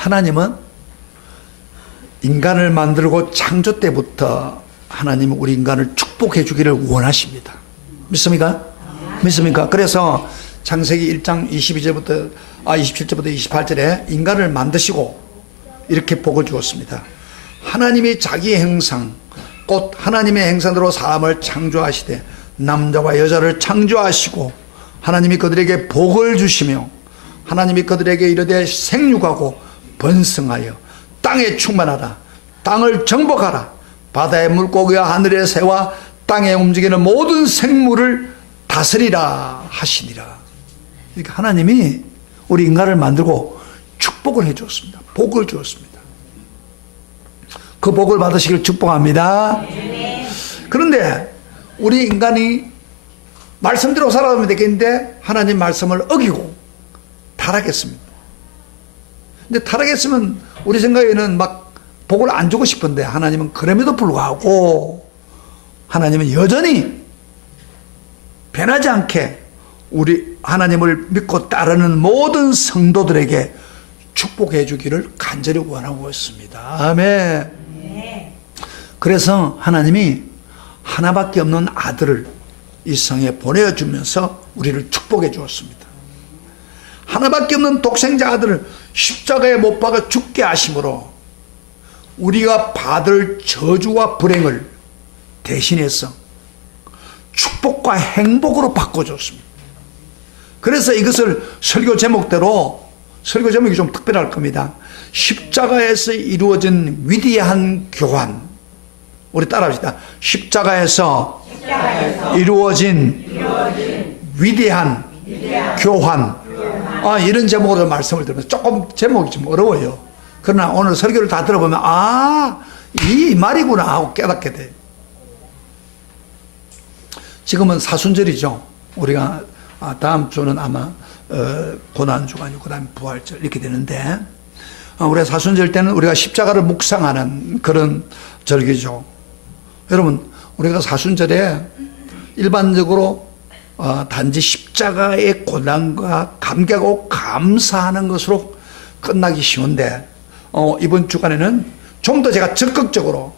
하나님은 인간을 만들고 창조 때부터 하나님은 우리 인간을 축복해 주기를 원하십니다. 믿습니까? 믿습니까? 그래서 창세기 1장 27절부터 28절에 인간을 만드시고 이렇게 복을 주었습니다. 하나님이 자기의 형상 곧 하나님의 형상대로 사람을 창조하시되 남자와 여자를 창조하시고 하나님이 그들에게 복을 주시며 하나님이 그들에게 이르되 생육하고 번성하여 땅에 충만하라 땅을 정복하라 바다의 물고기와 하늘의 새와 땅에 움직이는 모든 생물을 다스리라 하시니라. 그러니까 하나님이 우리 인간을 만들고 축복을 해 주었습니다. 복을 주었습니다. 그 복을 받으시길 축복합니다. 그런데 우리 인간이 말씀대로 살아가면 되겠는데 하나님 말씀을 어기고 타락했습니다. 근데 타락했으면 우리 생각에는 막 복을 안 주고 싶은데 하나님은 그럼에도 불구하고 하나님은 여전히 변하지 않게 우리 하나님을 믿고 따르는 모든 성도들에게 축복해 주기를 간절히 원하고 있습니다. 아멘. 그래서 하나님이 하나밖에 없는 아들을 이 성에 보내주면서 우리를 축복해 주었습니다. 하나밖에 없는 독생자 아들을 십자가에 못 박아 죽게 하심으로 우리가 받을 저주와 불행을 대신해서 축복과 행복으로 바꿔줬습니다. 그래서 이것을 설교 제목대로, 설교 제목이 좀 특별할 겁니다. 십자가에서 이루어진 위대한 교환. 우리 따라합시다. 십자가에서 이루어진 위대한 교환. 이런 제목으로 말씀을 드리면서 조금 제목이 좀 어려워요. 그러나 오늘 설교를 다 들어보면 이 말이구나 하고 깨닫게 돼요. 지금은 사순절이죠. 우리가 다음 주는 아마 고난주가 아니고 그 다음에 부활절 이렇게 되는데 우리가 사순절 때는 우리가 십자가를 묵상하는 그런 절기죠. 여러분 우리가 사순절에 일반적으로 단지 십자가의 고난과 감격하고 감사하는 것으로 끝나기 쉬운데 이번 주간에는 좀 더 제가 적극적으로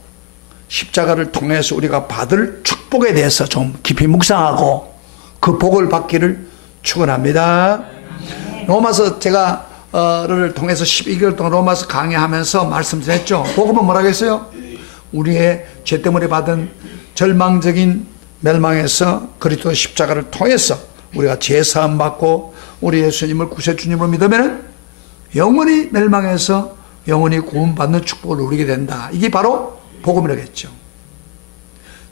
십자가를 통해서 우리가 받을 축복에 대해서 좀 깊이 묵상하고 그 복을 받기를 축원합니다. 로마서 제가 를 통해서 12개월 동안 로마서 강의하면서 말씀드렸죠. 복음은 뭐라고 했어요? 우리의 죄 때문에 받은 절망적인 멸망에서 그리스도 십자가를 통해서 우리가 죄 사함 받고 우리 예수님을 구세주님으로 믿으면 영원히 멸망해서 영원히 구원받는 축복을 누리게 된다. 이게 바로 복음이라겠죠.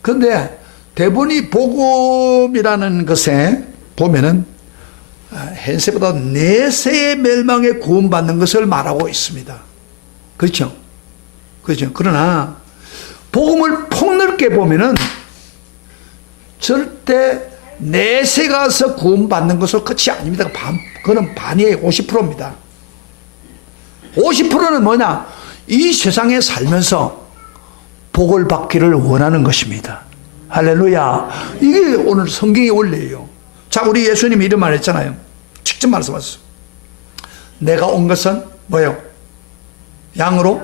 그런데 대부분이 복음이라는 것에 보면은 현세보다 내세의 멸망에 구원받는 것을 말하고 있습니다. 그렇죠? 그렇죠. 그러나 복음을 폭넓게 보면은 절대 내세 가서 구원받는 것으로 끝이 아닙니다. 그건 반이에요. 50%입니다. 50%는 뭐냐? 이 세상에 살면서 복을 받기를 원하는 것입니다. 할렐루야. 이게 오늘 성경의 원리예요. 자, 우리 예수님이 이런 말 했잖아요. 직접 말씀하셨어요. 내가 온 것은 뭐예요? 양으로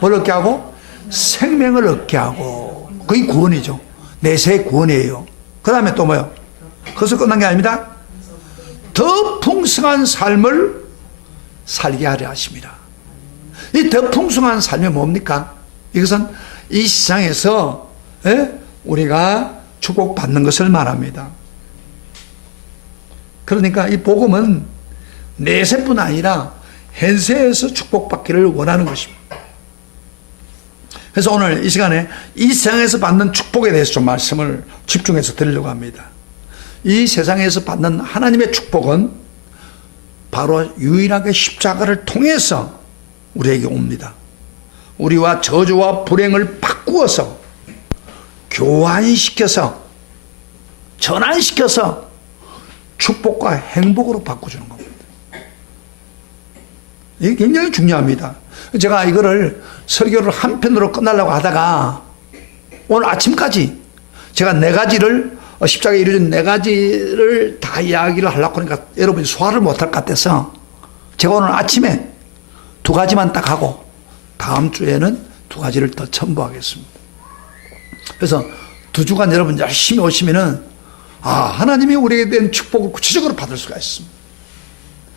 뭘 얻게 하고? 생명을 얻게 하고. 그게 구원이죠. 내세의 구원이에요. 그 다음에 또 뭐예요? 그것을 끝난 게 아닙니다. 더 풍성한 삶을 살게 하려 하십니다. 이 더 풍성한 삶이 뭡니까? 이것은 이 세상에서 우리가 축복받는 것을 말합니다. 그러니까 이 복음은 내세뿐 아니라 현세에서 축복받기를 원하는 것입니다. 그래서 오늘 이 시간에 이 세상에서 받는 축복에 대해서 좀 말씀을 집중해서 드리려고 합니다. 이 세상에서 받는 하나님의 축복은 바로 유일하게 십자가를 통해서 우리에게 옵니다. 우리와 저주와 불행을 바꾸어서 교환시켜서 전환시켜서 축복과 행복으로 바꿔주는 겁니다. 이게 굉장히 중요합니다. 제가 이거를 설교를 한 편으로 끝내려고 하다가 오늘 아침까지 제가 네 가지를 십자가에 이루어진 네 가지를 다 이야기를 하려고 하니까 여러분이 소화를 못할 것 같아서 제가 오늘 아침에 두 가지만 딱 하고 다음 주에는 두 가지를 더 첨부하겠습니다. 그래서 두 주간 여러분 열심히 오시면은 하나님이 우리에게 된 축복을 구체적으로 받을 수가 있습니다.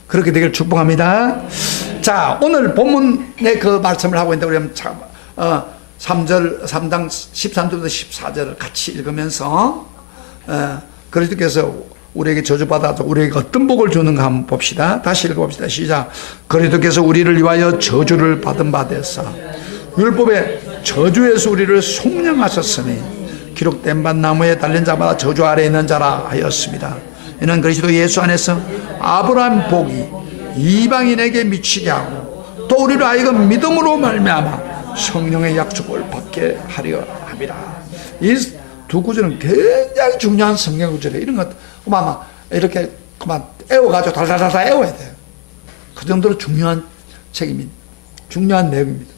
그렇게 되길 축복합니다. 자, 오늘 본문의 그 말씀을 하고 있는데 우리 3장 13절부터 14절을 같이 읽으면서 그리스도께서 우리에게 저주받아서 우리에게 어떤 복을 주는가 한번 봅시다. 다시 읽어봅시다. 시작. 그리스도께서 우리를 위하여 저주를 받은 바 되사 율법의 저주에서 우리를 속량하셨으니 기록된 바 나무에 달린 자마다 저주 아래 있는 자라 하였습니다. 이는 그리스도 예수 안에서 아브라함 복이 이방인에게 미치게 하고 또 우리를 하여금 믿음으로 말미암아 성령의 약속을 받게 하려 함이라. 이 두 구절은 굉장히 중요한 성경 구절이에요. 이런 것 그만 이렇게 그만 애워가지고 달달달달 애워야 돼요. 그 정도로 중요한 책입니다. 중요한 내용입니다.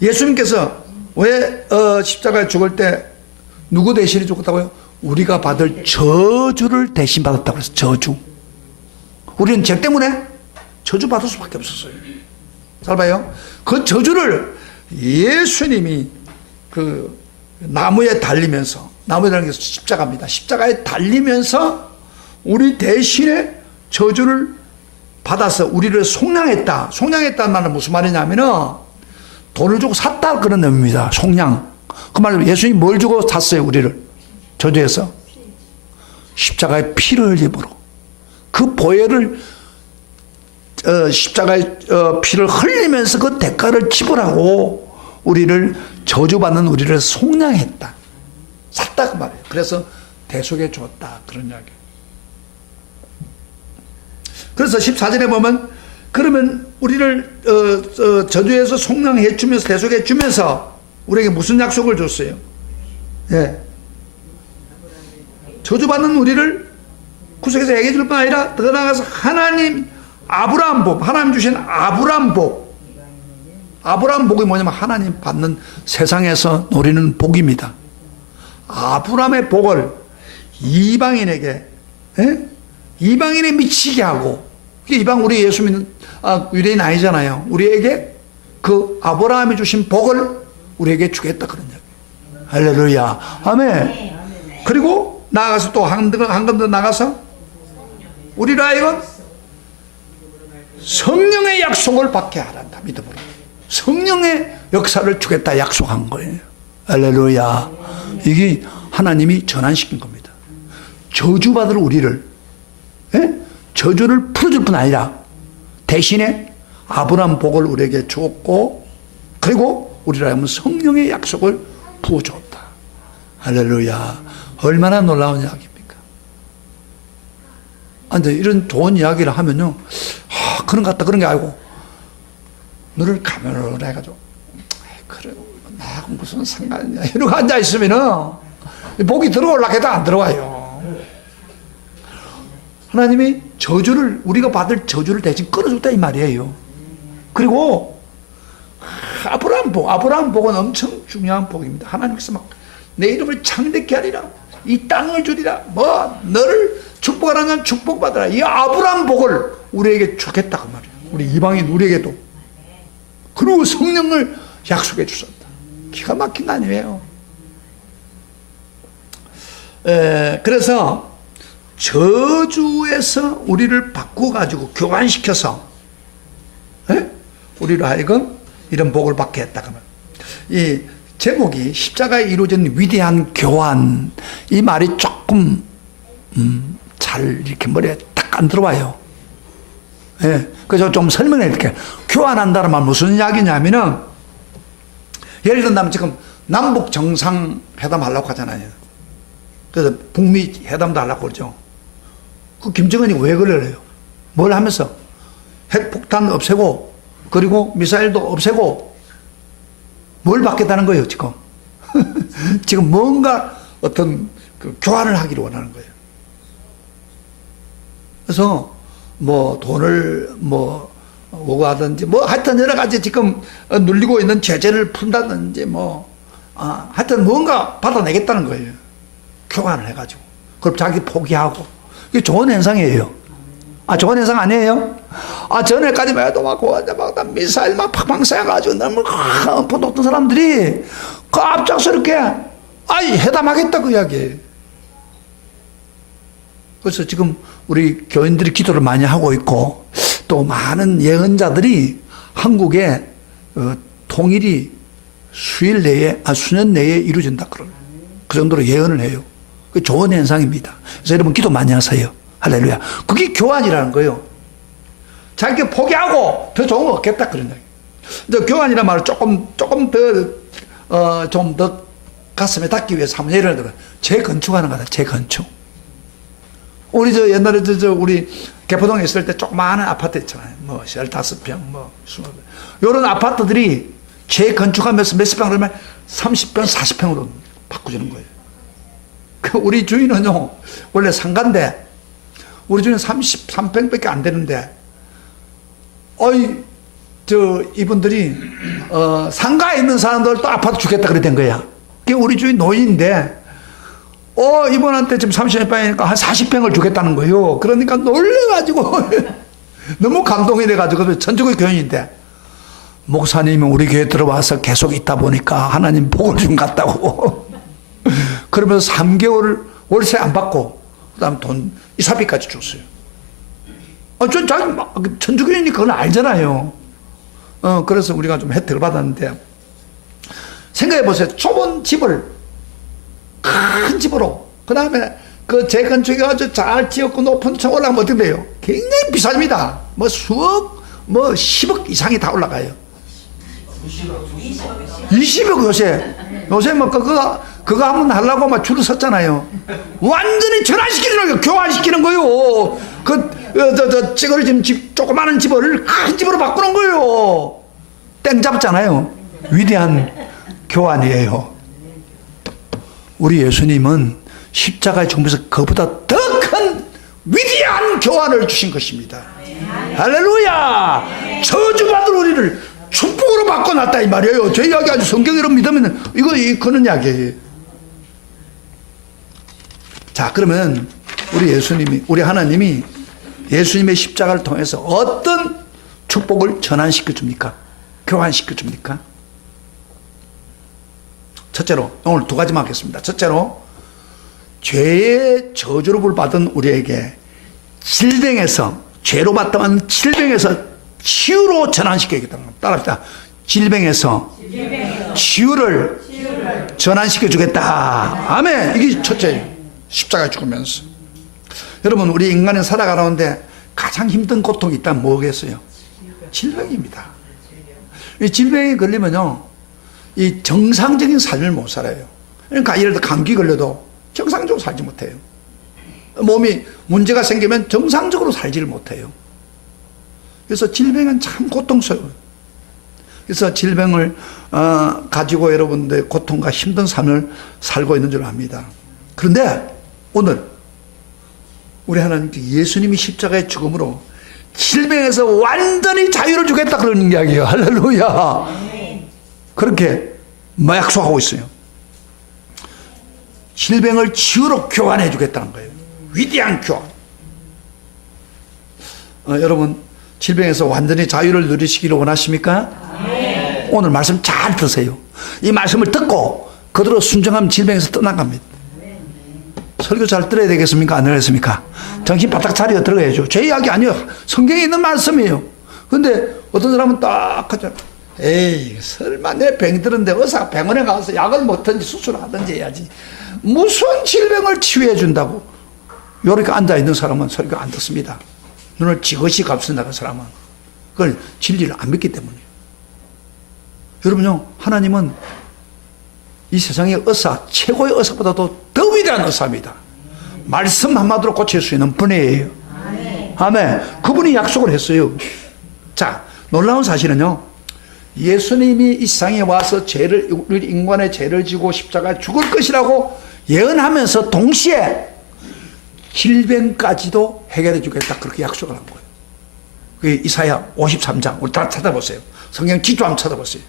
예수님께서 왜 십자가에 죽을 때 누구 대신에 죽었다고요? 우리가 받을 저주를 대신 받았다고 그랬어요. 저주. 우리는 죄 때문에 저주 받을 수밖에 없었어요. 잘 봐요. 그 저주를 예수님이 그 나무에 달리면서, 나무에 달리는 게 십자가입니다. 십자가에 달리면서 우리 대신에 저주를 받아서 우리를 속량했다. 속량했다는 말은 무슨 말이냐면은 돈을 주고 샀다 그런 의미입니다. 속량. 그 말로 예수님이 뭘 주고 샀어요, 우리를? 저주에서? 십자가의 피를 흘림으로. 그 보혈을 십자가의 피를 흘리면서 그 대가를 지불하고 우리를 저주받는 우리를 속량했다. 샀다 그 말이에요. 그래서 대속해 줬다 그런 이야기. 그래서 14절에 보면 그러면 우리를 저주에서 속량해 주면서 대속해 주면서 우리에게 무슨 약속을 줬어요? 예. 저주받는 우리를 구속해서 해결해 줄 뿐 아니라 더 나아가서 하나님 아브라함 복, 하나님 주신 아브라함 복. 아브라함 복이 뭐냐면 하나님 받는 세상에서 누리는 복입니다. 아브라함의 복을 이방인에게, 이방인에 미치게 하고, 이방 우리 예수 믿는 유대인 아니잖아요. 우리에게 그 아브라함이 주신 복을 우리에게 주겠다 그런 얘기. 할렐루야. 아멘. 그리고 나아가서 또 한 번 더 나가서 우리를 하여금 성령의 약속을 받게 하란다. 믿음으로. 성령의 역사를 주겠다 약속한 거예요. 할렐루야. 이게 하나님이 전환시킨 겁니다. 저주받을 우리를, 저주를 풀어줄 뿐 아니라 대신에 아브라함 복을 우리에게 주었고, 그리고 우리를 하여금 성령의 약속을 부어줬다. 할렐루야. 얼마나 놀라운 이야기입니까? 근데 이런 좋은 이야기를 하면요, 그런 것 같다 그런 게 아니고 너를 가면으로 해가지고 그래 나하고 무슨 상관이냐 이러고 앉아있으면은 복이 들어올라 해도 안 들어와요. 하나님이 저주를 우리가 받을 저주를 대신 끌어줬다 이 말이에요. 그리고 아브라함 복은 엄청 중요한 복입니다. 하나님께서 막 내 이름을 창대케 하리라, 이 땅을 주리라, 뭐 너를 축복하라는 축복받으라, 이 아브라함 복을 우리에게 주겠다 그 말이에요. 우리 이방인 우리에게도. 그리고 성령을 약속해 주셨다. 기가 막힌 거 아니에요. 그래서 저주에서 우리를 바꾸어가지고 교환시켜서 우리로 하여금 이런 복을 받게 했다. 그러면 이 제목이 십자가에 이루어진 위대한 교환, 이 말이 조금 잘 이렇게 머리에 딱 안 들어와요. 그래서 좀 설명해 드릴게요. 교환한다는 말 무슨 이야기냐면은, 예를 들면 지금 남북 정상회담 하려고 하잖아요. 그래서 북미 회담도 하려고 그러죠. 그 김정은이 왜 그래요? 뭘 하면서? 핵폭탄 없애고, 그리고 미사일도 없애고, 뭘 받겠다는 거예요, 지금? 지금 뭔가 어떤 그 교환을 하기를 원하는 거예요. 그래서 뭐 돈을 뭐 오가든지 뭐 하여튼 여러 가지 지금 눌리고 있는 제재를 푼다든지 뭐 하여튼 뭔가 받아내겠다는 거예요. 교환을 해가지고. 그럼 자기 포기하고. 이게 좋은 현상이에요. 좋은 현상 아니에요? 전에까지만 해도 막 미사일 막 팍팍 쏴가지고 너무 엄포독던 사람들이 갑작스럽게 회담하겠다 그 이야기. 그래서 지금 우리 교인들이 기도를 많이 하고 있고 또 많은 예언자들이 한국의 통일이 수년 내에 이루어진다 그러고 그 정도로 예언을 해요. 그 좋은 현상입니다. 그래서 여러분 기도 많이 하세요. 할렐루야. 그게 교환이라는 거예요. 자기 포기하고 더 좋은 거 없겠다 그런 얘기. 교환이라는 말을 조금 더 좀 더 가슴에 닿기 위해서 한번 예를 들어 재건축하는 거다. 재건축. 우리 옛날에 우리 개포동에 있을 때 조그마한 아파트 있잖아요. 뭐 15평 뭐 20평 이런 아파트들이 재건축하면서 몇십 평 그러면 30평 40평으로 바꾸주는 거예요. 우리 주인은요 원래 상가인데 우리 주인은 33평밖에 안 되는데 이분들이 상가에 있는 사람들 또 아파트 주겠다 그랬던 거야. 그게 우리 주인 노인인데 이분한테 지금 30평이니까 한 40평을 주겠다는 거예요. 그러니까 놀래가지고 너무 감동이 돼가지고 천주교 교인인데 목사님이 우리 교회 들어와서 계속 있다 보니까 하나님 복을 좀 갔다고 그러면서 3개월 월세 안 받고 그 다음 돈 이사비까지 줬어요. 천주교인이 그걸 알잖아요. 그래서 우리가 좀 혜택을 받았는데 생각해 보세요. 좁은 집을 큰 집으로 그 다음에 그 재건축이 아주 잘 지었고 높은 층 올라가면 어떻게 돼요? 굉장히 비쌉니다. 뭐 수억 뭐 10억 이상이 다 올라가요. 20억 요새 뭐 그거 한번 하려고 막 줄을 섰잖아요. 완전히 전환시키는 거예요. 교환시키는 거예요. 찌그러진 집, 조그마한 집을 큰 집으로 바꾸는 거예요. 땡 잡잖아요. 위대한 교환이에요. 우리 예수님은 십자가에 죽으면서 그보다 더 큰 위대한 교환을 주신 것입니다. 할렐루야! 저주받을 우리를 축복으로 바꿔놨다 이 말이에요. 제 이야기 아주 성경으로 믿으면 이거 그런 이야기예요. 자, 그러면 우리 하나님이 예수님의 십자가를 통해서 어떤 축복을 전환시켜 줍니까? 교환시켜 줍니까? 첫째로 오늘 두 가지만 하겠습니다. 첫째로 죄의 저주를 받은 우리에게 죄로 받던 질병에서 치유로 전환시켜야겠다는 겁니다. 따라합시다. 질병에서 치유를 전환시켜 주겠다. 아멘. 이게 첫째예요. 십자가에 죽으면서. 여러분, 우리 인간이 살아가는데 가장 힘든 고통이 있다면 뭐겠어요? 질병입니다. 이 질병이 걸리면요, 이 정상적인 삶을 못 살아요. 그러니까 예를 들어 감기 걸려도 정상적으로 살지 못해요. 몸이 문제가 생기면 정상적으로 살지를 못해요. 그래서 질병은 참 고통스러워요. 그래서 질병을 가지고 여러분들 고통과 힘든 삶을 살고 있는 줄 압니다. 그런데 오늘 우리 하나님께 예수님이 십자가의 죽음으로 질병에서 완전히 자유를 주겠다 그런 이야기예요. 할렐루야. 그렇게 약속하고 있어요. 질병을 치유로 교환해 주겠다는 거예요. 위대한 교환. 여러분, 질병에서 완전히 자유를 누리시기를 원하십니까? 네. 오늘 말씀 잘 드세요. 이 말씀을 듣고 그대로 순종하면 질병에서 떠나갑니다. 설교 잘 들어야 되겠습니까? 안 되겠습니까? 정신 바짝 차려 들어야죠. 제 이야기 아니에요. 성경에 있는 말씀이에요. 근데 어떤 사람은 딱 하죠. 에이, 설마 내 병이 들었는데 의사가 병원에 가서 약을 먹든지 수술을 하든지 해야지. 무슨 질병을 치유해 준다고. 이렇게 앉아있는 사람은 설교 안 듣습니다. 눈을 지그시 감습니다. 그 사람은. 그걸 진리를 안 믿기 때문이에요. 여러분요, 하나님은 이 세상의 의사, 최고의 의사보다도 더 위대한 의사입니다. 말씀 한마디로 고칠 수 있는 분이에요. 아멘. 그분이 약속을 했어요. 자, 놀라운 사실은요, 예수님이 이 세상에 와서 우리 인간의 죄를 지고 십자가에 죽을 것이라고 예언하면서 동시에 질병까지도 해결해 주겠다. 그렇게 약속을 한 거예요. 그게 이사야 53장. 우리 다 찾아보세요. 성경 지조 한번 찾아보세요.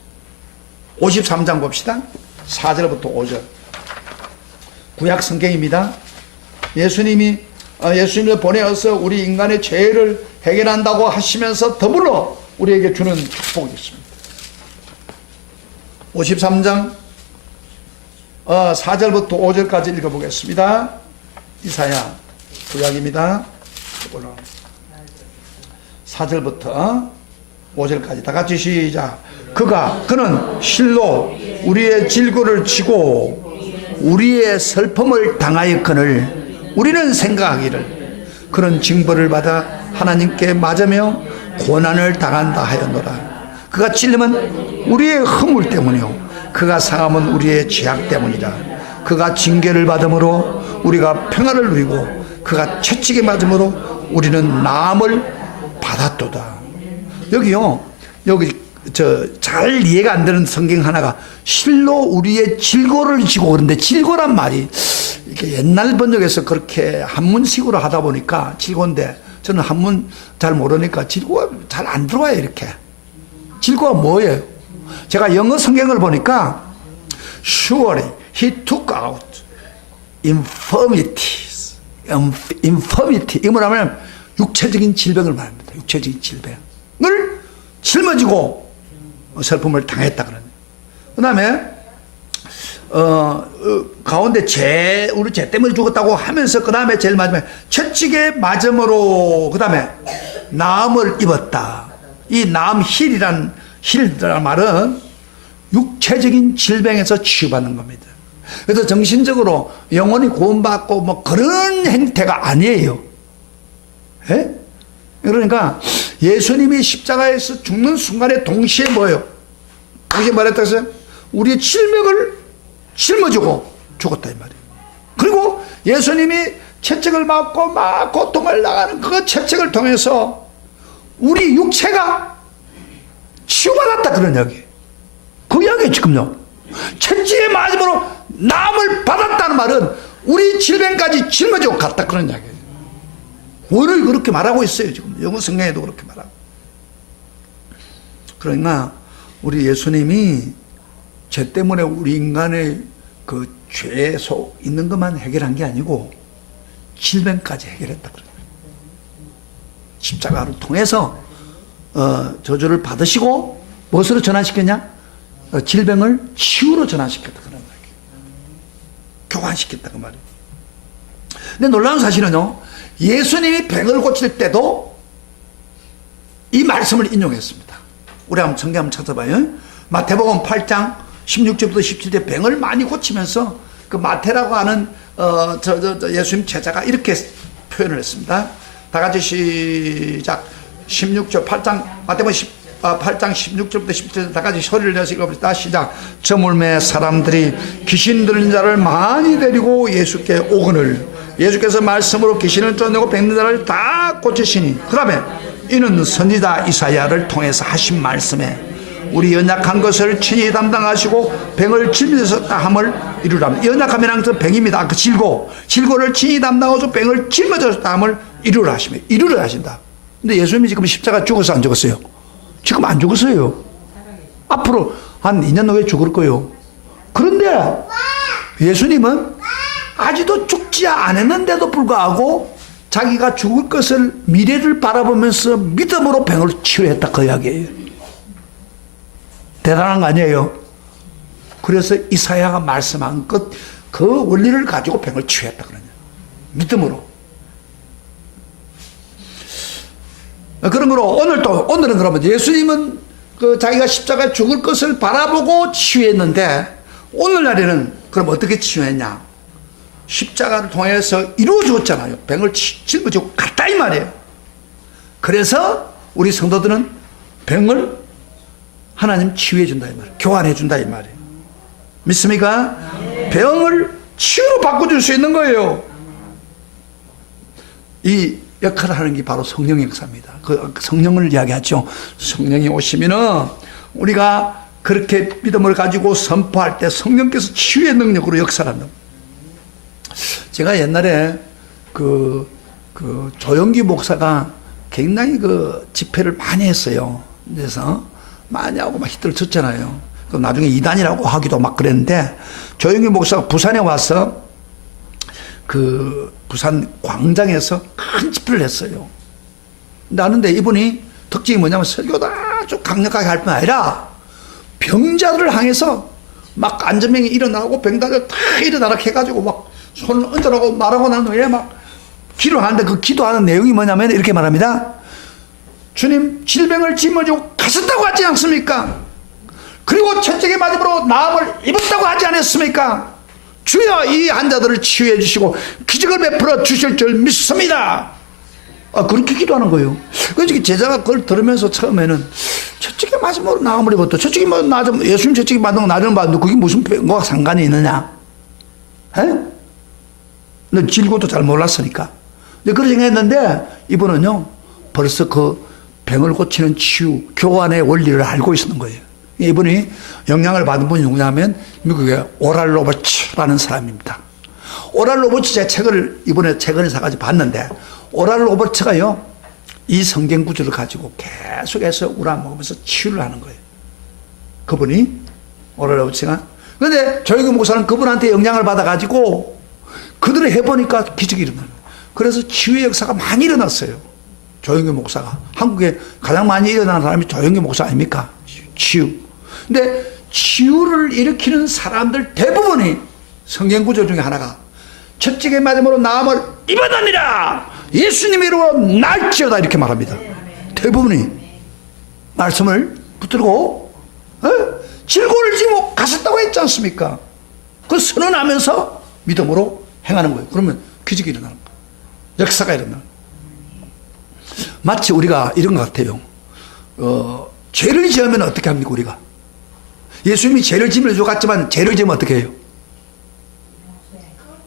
53장 봅시다. 4절부터 5절. 구약 성경입니다. 예수님이 예수님을 보내어서 우리 인간의 죄를 해결한다고 하시면서 더불어 우리에게 주는 축복이 있습니다. 53장 4절부터 5절까지 읽어보겠습니다. 이사야 구약입니다. 4절부터 5절까지 다 같이 시작. 그는 실로 우리의 질고를 치고 우리의 슬픔을 당하였거늘 우리는 생각하기를 그런 징벌을 받아 하나님께 맞으며 고난을 당한다 하였노라. 그가 찔림은 우리의 허물 때문이요 그가 상함은 우리의 죄악 때문이라. 그가 징계를 받음으로 우리가 평안을 누리고 그가 채찍에 맞음으로 우리는 나음을 받았도다. 여기요, 여기 잘 이해가 안 되는 성경 하나가 실로 우리의 질고를 지고, 그런데 질고란 말이 이렇게 옛날 번역에서 그렇게 한문식으로 하다 보니까 질고인데, 저는 한문 잘 모르니까 질고가 잘 안 들어와요. 이렇게 질고가 뭐예요? 제가 영어 성경을 보니까 surely he took out infirmities. infirmity 이거 뭐냐면 육체적인 질병을 말합니다. 육체적인 질병을 짊어지고 슬픔을 당했다 그러네. 그 다음에 가운데 우리 죄 때문에 죽었다고 하면서 그 다음에 제일 마지막에 채찍에 맞음으로 그 다음에 나음을 입었다. 이 나음 힐이란 말은 육체적인 질병에서 치유받는 겁니다. 그래서 정신적으로 영혼이 구원받고 뭐 그런 행태가 아니에요. 예? 그러니까 예수님이 십자가에서 죽는 순간에 동시에 뭐예요? 동시에 말했다 했어요? 우리의 질병을 짊어지고 죽었다 이 말이에요. 그리고 예수님이 채찍을 맞고 막 고통을 나가는 그 채찍을 통해서 우리 육체가 치유받았다 그런 이야기. 그 이야기예요 지금요. 채찍에 맞음으로 나음을 받았다는 말은 우리 질병까지 짊어지고 갔다 그런 이야기예요. 오늘 그렇게 말하고 있어요 지금. 영어 성경에도 그렇게 말하고. 그러니까 우리 예수님이 죄 때문에 우리 인간의 그 죄 속 있는 것만 해결한 게 아니고 질병까지 해결했다 그래요. 십자가를 통해서 저주를 받으시고 무엇으로 전환시켰냐? 질병을 치유로 전환시켰다 그런 말이에요. 교환시켰다 그 말이에요. 근데 놀라운 사실은요, 예수님이 병을 고칠 때도 이 말씀을 인용했습니다. 우리 한번 성경 한번 찾아봐요. 마태복음 8장 16절부터 17절 병을 많이 고치면서 그 마태라고 하는 예수님 제자가 이렇게 표현을 했습니다. 다 같이 시작. 16절 8장 마태복음 8장 16절부터 17절 다 같이 소리를 내서 읽어봅시다. 시작. 저물매 사람들이 귀신 들린 자를 많이 데리고 예수께 오거늘 예수께서 말씀으로 귀신을 쫓아내고 병든 자를 다 고치시니 그 다음에 이는 선지자 이사야를 통해서 하신 말씀에 우리 연약한 것을 친히 담당하시고 병을 짊어졌다 함을 이루라. 연약함이란 것은 병입니다. 그 질고를 친히 담당하셔서 병을 짊어졌다 함을 이루라 하시며 이루라 하신다. 근데 예수님이 지금 십자가 죽어서 안 죽었어요? 지금 안 죽었어요. 앞으로 한 2년 후에 죽을 거예요. 그런데 예수님은 아직도 죽지 않았는데도 불구하고 자기가 죽을 것을 미래를 바라보면서 믿음으로 병을 치유했다 그 이야기예요. 대단한 거 아니에요? 그래서 이사야가 말씀한 것 그 원리를 가지고 병을 치유했다 그러냐. 믿음으로. 그러므로 오늘은 그러면 예수님은 자기가 십자가에 죽을 것을 바라보고 치유했는데 오늘날에는 그럼 어떻게 치유했냐? 십자가를 통해서 이루어졌잖아요. 병을 짊어지고 갔다 이 말이에요. 그래서 우리 성도들은 병을 하나님 치유해 준다 이 말이에요. 교환해 준다 이 말이에요. 믿습니까? 병을 치유로 바꿔줄 수 있는 거예요. 이 역할을 하는 게 바로 성령 역사입니다. 그 성령을 이야기하죠. 성령이 오시면은 우리가 그렇게 믿음을 가지고 선포할 때 성령께서 치유의 능력으로 역사한다. 제가 옛날에 그 조영기 목사가 굉장히 집회를 많이 했어요. 그래서 많이 하고 막 히트를 쳤잖아요. 그럼 나중에 이단이라고 하기도 막 그랬는데 조영기 목사가 부산에 와서 그 부산 광장에서 큰 집회를 했어요. 근데 하는데 이분이 특징이 뭐냐면 설교도 아주 강력하게 할 뿐 아니라 병자들을 향해서 막 안전병이 일어나고 병자들 다 일어나라 해가지고 막 손을 얹어라고 말하고 난 후에 막 기도하는데 그 기도하는 내용이 뭐냐면 이렇게 말합니다. 주님, 질병을 짊어지고 가셨다고 하지 않습니까? 그리고 천적의 맞음으로 나음을 입었다고 하지 않았습니까? 주여 이 환자들을 치유해 주시고 기적을 베풀어 주실 줄 믿습니다. 그렇게 기도하는 거예요. 그래서 제자가 그걸 들으면서 처음에는 저쪽에 맞으면 나음을 입었다. 저쪽에 맞으면 예수님 저쪽에 맞으면 나를 받는데 그게 무슨 뭐가 상관이 있느냐? 에? 근데 질고도 잘 몰랐으니까. 근데 그렇게 생각했는데 이분은요 벌써 그 병을 고치는 치유, 교환의 원리를 알고 있었는 거예요. 이분이 영향을 받은 분이 누구냐면 미국의 오랄 로버츠라는 사람입니다. 오랄 로버츠 제 책을 이번에 최근에 사가지고 봤는데 오랄 로버츠가요 이 성경 구절을 가지고 계속해서 우라 먹으면서 치유를 하는 거예요. 그분이 오랄 로버츠가. 그런데 조영규 목사는 그분한테 영향을 받아가지고 그들을 해보니까 기적이 일어나는 거예요. 그래서 치유의 역사가 많이 일어났어요. 조영규 목사가. 한국에 가장 많이 일어나는 사람이 조영규 목사 아닙니까? 치유. 근데 치유를 일으키는 사람들 대부분이 성경 구절 중에 하나가 첫째의 맞음으로 나음을 입었느니라 예수님 이름으로 날지어다 이렇게 말합니다. 대부분이 말씀을 붙들고 질고를 지고 가셨다고 했지 않습니까? 그 선언하면서 믿음으로 행하는 거예요. 그러면 기적이 일어나는 거예요. 역사가 일어나는 거예요. 마치 우리가 이런 것 같아요. 죄를 지으면 어떻게 합니까 우리가? 예수님이 죄를 지으면 같지만 죄를 지으면 어떻게 해요?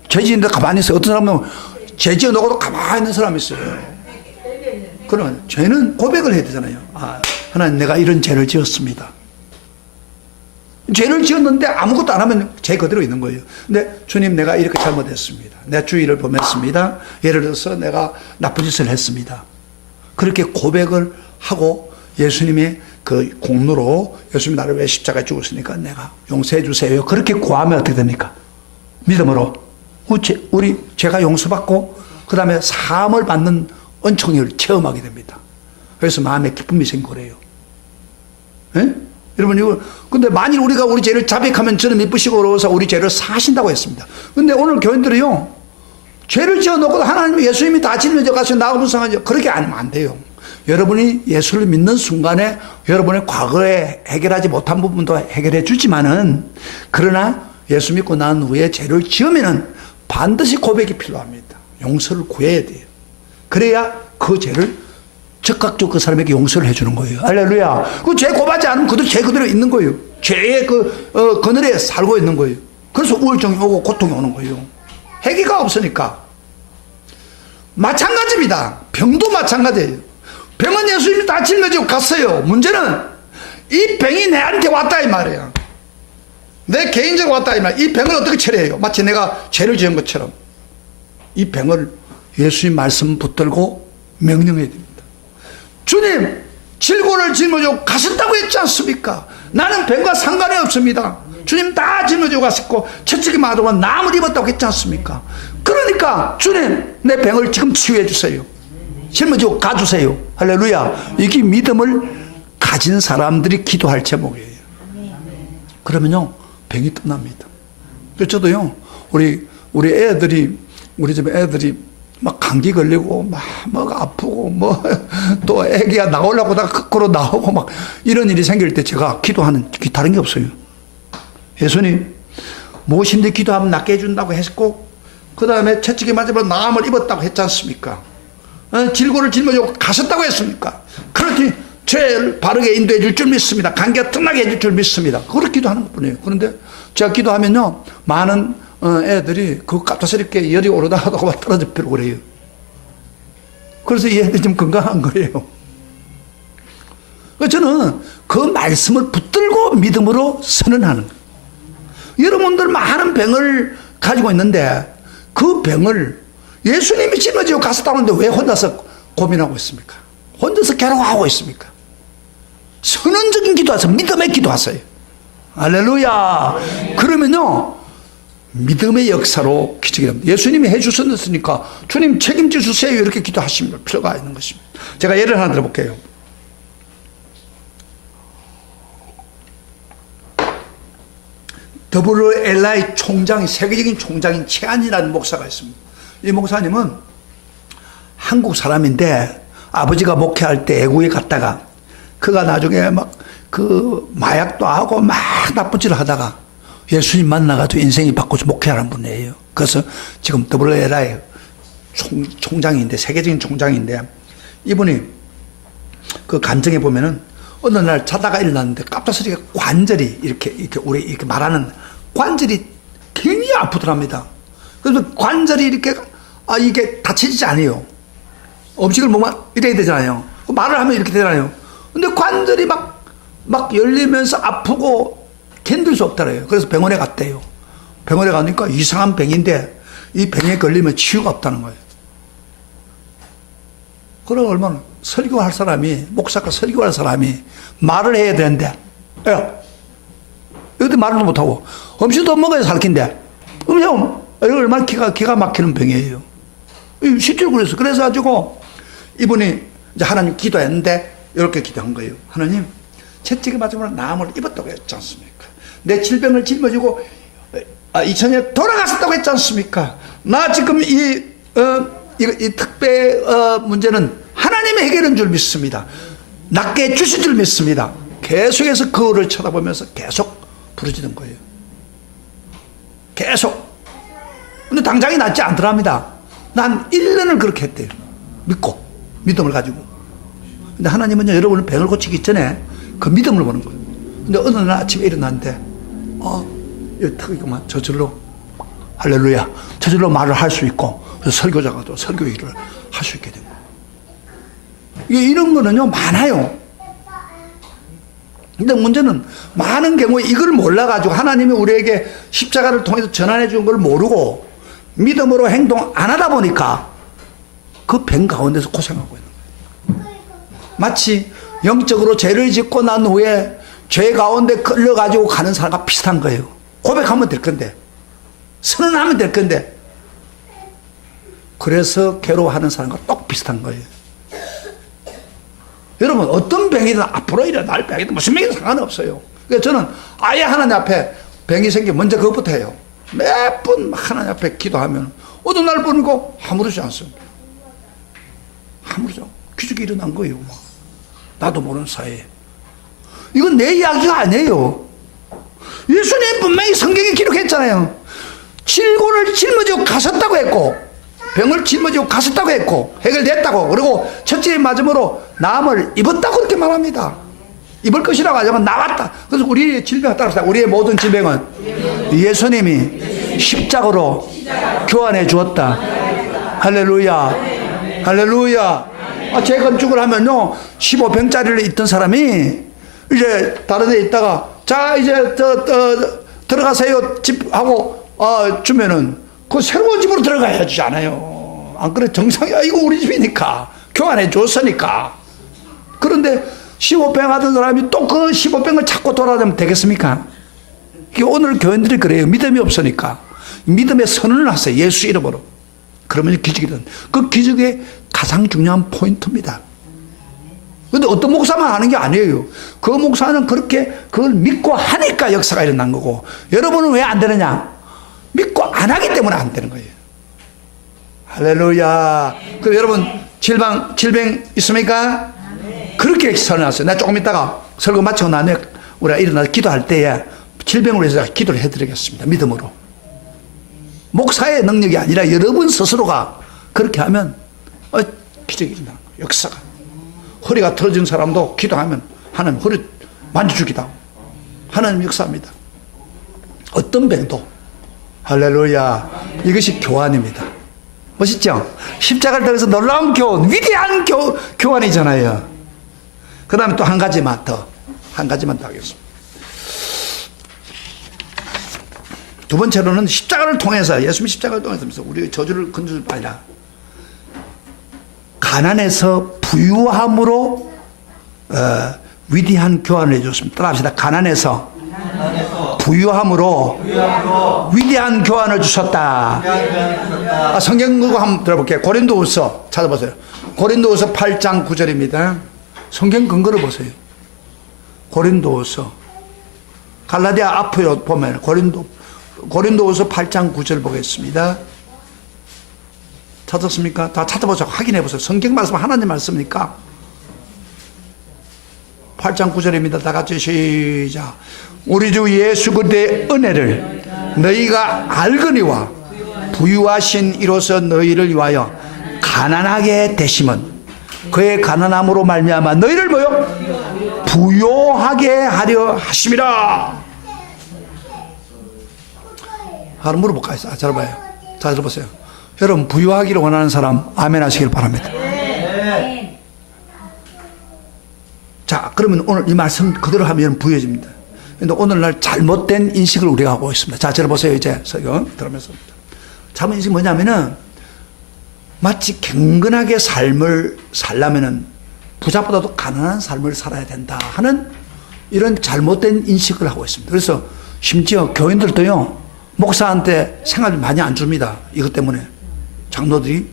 죄 지는데 가만히 있어요. 어떤 사람은 죄 지어 놓고도 가만히 있는 사람이 있어요. 그러면 죄는 고백을 해야 되잖아요. 하나님 내가 이런 죄를 지었습니다. 죄를 지었는데 아무것도 안 하면 죄 그대로 있는 거예요. 근데 주님 내가 이렇게 잘못했습니다. 내 주의를 범했습니다. 예를 들어서 내가 나쁜 짓을 했습니다. 그렇게 고백을 하고 예수님의 그 공로로 예수님이 나를 왜 십자가에 죽었으니까 내가 용서해 주세요. 그렇게 구하면 어떻게 됩니까? 믿음으로 우리 죄가 용서받고 그 다음에 사함을 받는 은총을 체험하게 됩니다. 그래서 마음에 기쁨이 생겨요. 여러분 이거 근데 만일 우리가 우리 죄를 자백하면 저는 미쁘시고 어려워서 우리 죄를 사하신다고 했습니다. 근데 오늘 교인들이요 죄를 지어놓고 하나님 예수님이 다 짊어져 가서 나하고 무상하죠. 그렇게 하면 안 돼요. 여러분이 예수를 믿는 순간에 여러분의 과거에 해결하지 못한 부분도 해결해 주지만은 그러나 예수 믿고 난 후에 죄를 지으면은 반드시 고백이 필요합니다. 용서를 구해야 돼요. 그래야 그 죄를 즉각적으로 그 사람에게 용서를 해주는 거예요. 할렐루야. 그 죄 고하지 않으면 그들 죄 그대로 있는 거예요. 죄의 그늘에 살고 있는 거예요. 그래서 우울증이 오고 고통이 오는 거예요. 해결가 없으니까. 마찬가지입니다. 병도 마찬가지예요. 병은 예수님이 다 짊어지고 갔어요. 문제는 이 병이 내한테 왔다 이 말이에요. 내 개인적으로 왔다 이 말이에요. 이 병을 어떻게 처리해요? 마치 내가 죄를 지은 것처럼 이 병을 예수님 말씀 붙들고 명령해야 됩니다. 주님 질고를 짊어지고 가셨다고 했지 않습니까? 나는 병과 상관이 없습니다. 주님 다 짊어지고 가셨고 채찍이 맞으면 나음을 입었다고 했지 않습니까? 그러니까 주님 내 병을 지금 치유해 주세요. 짊어지고 가주세요. 할렐루야. 이게 믿음을 가진 사람들이 기도할 제목이에요. 그러면요 병이 끝납니다. 그래서 저도요 우리 애들이 우리 집 애들이 막 감기 걸리고 막 아프고 뭐 또 애기가 나오려고 다 거꾸로 나오고 막 이런 일이 생길 때 제가 기도하는 다른 게 없어요. 예수님 무엇인데 기도하면 낫게 해준다고 했고 그 다음에 채찍에 맞으면 나음을 입었다고 했지 않습니까? 질고를 짊어지고 가셨다고 했습니까? 그렇지 죄를 바르게 인도해 줄 줄 믿습니다. 관계가 튼하게 해줄 줄 믿습니다. 그렇게 기도하는 것뿐이에요. 그런데 제가 기도하면요 많은 애들이 그 갑작스럽게 열이 오르다가도 막 떨어져 버리고 그래요. 그래서 이 애들이 좀 건강한 거예요. 저는 그 말씀을 붙들고 믿음으로 선언하는 거예요. 여러분들 많은 병을 가지고 있는데 그 병을 예수님이 짊어지고 갔었다고 하는데 왜 혼자서 고민하고 있습니까? 혼자서 괴로워하고 있습니까? 선언적인 기도하세요. 믿음의 기도하세요. 할렐루야. 그러면요 믿음의 역사로 기적이 됩니다. 예수님이 해주셨으니까 주님 책임져 주세요 이렇게 기도하시면 필요가 있는 것입니다. 제가 예를 하나 들어볼게요. WLI 총장이 세계적인 총장인 최한이라는 목사가 있습니다. 이 목사님은 한국 사람인데 아버지가 목회할 때 애국에 갔다가 그가 나중에 막 그 마약도 하고 막 나쁜 짓을 하다가 예수님 만나가지고 인생이 바꿔서 목회하는 분이에요. 그래서 지금 WLI 총장인데 세계적인 총장인데 이분이 그 간증해 보면은 어느 날 자다가 일어났는데 깜짝스럽게 관절이 이렇게 우리 이렇게 말하는 관절이 굉장히 아프더랍니다. 그래서 관절이 이렇게 이게 다치지 않아요. 음식을 먹으면 이래야 되잖아요. 말을 하면 이렇게 되잖아요. 근데 관절이 막 열리면서 아프고 견딜 수 없더래요. 그래서 병원에 갔대요. 병원에 가니까 이상한 병인데 이 병에 걸리면 치유가 없다는 거예요. 그럼 얼마나 설교할 사람이, 목사가 설교할 사람이 말을 해야 되는데, 여기 말도 못하고 음식도 먹어야 살긴데 이거 얼마나 기가 막히는 병이에요. 실제로 그랬어요. 그래서 가지고 이분이 이제 하나님 기도했는데 이렇게 기도한 거예요. 하나님, 채찍에 맞으면 나음을 입었다고 했지 않습니까? 내 질병을 짊어지고 2000년에 돌아갔었다고 했지 않습니까? 나 지금 이 특배 문제는 하나님의 해결인 줄 믿습니다. 낫게 해주신 줄 믿습니다. 계속해서 거울을 쳐다보면서 계속 부르짖는 거예요. 계속. 근데 당장이 낫지 않더랍니다. 난 1년을 그렇게 했대요. 믿고, 믿음을 가지고. 근데 하나님은요, 여러분을 병을 고치기 전에 그 믿음을 보는 거예요. 근데 어느 날 아침에 일어났는데, 여기 턱이구만. 저절로, 할렐루야. 저절로 말을 할 수 있고, 설교자가 또 설교 일을 할 수 있게 되고. 이런 거는요, 많아요. 근데 문제는 많은 경우에 이걸 몰라가지고 하나님이 우리에게 십자가를 통해서 전환해 준 걸 모르고 믿음으로 행동 안 하다 보니까 그 병 가운데서 고생하고 있는 거예요. 마치 영적으로 죄를 짓고 난 후에 죄 가운데 끌려가지고 가는 사람과 비슷한 거예요. 고백하면 될 건데, 선언하면 될 건데, 그래서 괴로워하는 사람과 똑 비슷한 거예요. 여러분, 어떤 병이든 앞으로 일어날 병이든 무슨 병이든 상관없어요. 그래서 저는 아예 하나님 앞에 병이 생기면 먼저 그것부터 해요. 몇 분 하나님 앞에 기도하면 어느 날 보니까 아무렇지 않습니다. 아무렇죠. 기적이 일어난 거예요. 막. 나도 모르는 사이에. 이건 내 이야기가 아니에요. 예수님 분명히 성경에 기록했잖아요. 질고를 짊어지고 가셨다고 했고, 병을 짊어지고 가셨다고 했고, 해결됐다고, 그리고 첫째 맞음으로 나음을 입었다고 그렇게 말합니다. 입을 것이라고 하자면 나왔다. 그래서 우리의 질병을 따라서 우리의 모든 질병은 예수님이 십자가로 교환해 주었다. 할렐루야. 할렐루야. 재건축을 하면요, 15평짜리를 있던 사람이 이제 다른 데 있다가 자 이제 들어가세요 집 하고 주면은 그 새로운 집으로 들어가야 하잖아요. 안 그래? 정상이야. 이거 우리 집이니까 교환해 줬으니까. 그런데 15평 하던 사람이 또 그 15평을 찾고 돌아다니면 되겠습니까? 오늘 교인들이 그래요. 믿음이 없으니까 믿음의 선언을 하세요. 예수 이름으로. 그러면 기적이 되는. 그 기적의 가장 중요한 포인트입니다. 그런데 어떤 목사만 하는 게 아니에요. 그 목사는 그렇게 그걸 믿고 하니까 역사가 일어난 거고, 여러분은 왜 안 되느냐? 믿고 안 하기 때문에 안 되는 거예요. 할렐루야. 그럼 여러분 질병 있습니까? 그렇게 선언하세요. 나 조금 있다가 설교 마치고 나면 우리가 일어나서 기도할 때에 질병을 위해서 기도를 해드리겠습니다. 믿음으로. 목사의 능력이 아니라 여러분 스스로가 그렇게 하면 기적이 일어나는 거예요. 역사가. 허리가 틀어진 사람도 기도하면 하나님 허리 만져주기도 하고 하나님 역사합니다. 어떤 병도. 할렐루야. 이것이 교환입니다. 멋있죠? 십자가를 통해서 놀라운 교환, 위대한 교환이잖아요. 그 다음에 또 한 가지만 더 하겠습니다. 두 번째로는 십자가를 통해서, 예수님 십자가를 통해서 우리의 저주를 건져줄 뿐 아니라 가난에서 부유함으로 위대한 교환을 해줬습니다. 따라합시다. 가난에서 부유함으로 위대한 교환을 주셨다. 성경 그거 한번 들어볼게요. 고린도후서 찾아보세요. 고린도후서 8장 9절입니다. 성경 근거를 보세요. 고린도후서 갈라디아 앞에 보면 고린도후서 8장 9절 보겠습니다. 찾았습니까? 다 찾아보세요. 확인해 보세요. 성경 말씀 하나님 말씀이니까. 8장 9절입니다. 다 같이 시작. 우리 주 예수 그리스도의 은혜를 너희가 알거니와 부유하신 이로써 너희를 위하여 가난하게 되심은 그의 가난함으로 말미암아 너희를 뭐요? 부요하게 하려 하심이라. 하나 물어볼까요? 잘 봐요. 잘 들어보세요. 여러분 부유하기를 원하는 사람 아멘 하시길 바랍니다. 자, 그러면 오늘 이 말씀 그대로 하면 부유해집니다. 근데 오늘날 잘못된 인식을 우리가 하고 있습니다. 자, 들어보세요. 이제 설교 들으면서. 잘못 인식이 뭐냐면은 마치 경건하게 삶을 살려면은 부자보다도 가난한 삶을 살아야 된다 하는 이런 잘못된 인식을 하고 있습니다. 그래서 심지어 교인들도요, 목사한테 생활비 많이 안 줍니다. 이것 때문에. 장로들이.